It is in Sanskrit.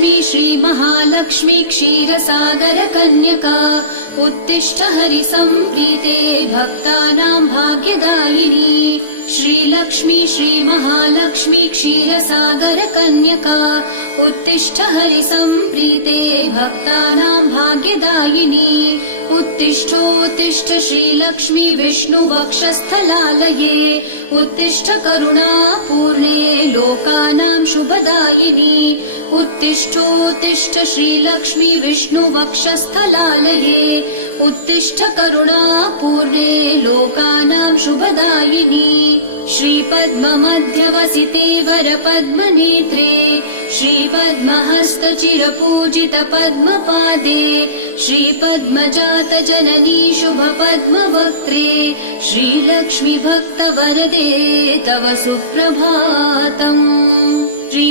श्रीलक्ष्मी श्रीमहालक्ष्मी क्षीरसागरकन्यका उत्तिष्ठ हरिसम्प्रीते भक्तानां भाग्यदायिनी। श्रीलक्ष्मी श्रीमहालक्ष्मी क्षीरसागरकन्यका उत्तिष्ठ हरिसम्प्रीते भक्तानां भाग्यदायिनी। उत्तिष्ठोत्तिष्ठ श्रीलक्ष्मी विष्णुवक्षस्थलालये उत्तिष्ठ करुणापूर्णे लोकानां शुभदायिनी। उत्तिष्ठोत्तिष्ठ श्रीलक्ष्मी विष्णुवक्षस्थलालये उत्तिष्ठ करुणापूर्णे लोकानां शुभदायिनी। श्रीपद्ममध्यवसिते वरपद्मनेत्रे श्रीपद्महस्तचिरपूजित पद्मपादे श्रीपद्मजातजननी शुभपद्मवक्त्रे श्रीलक्ष्मी भक्तवरदे तव सुप्रभातम्।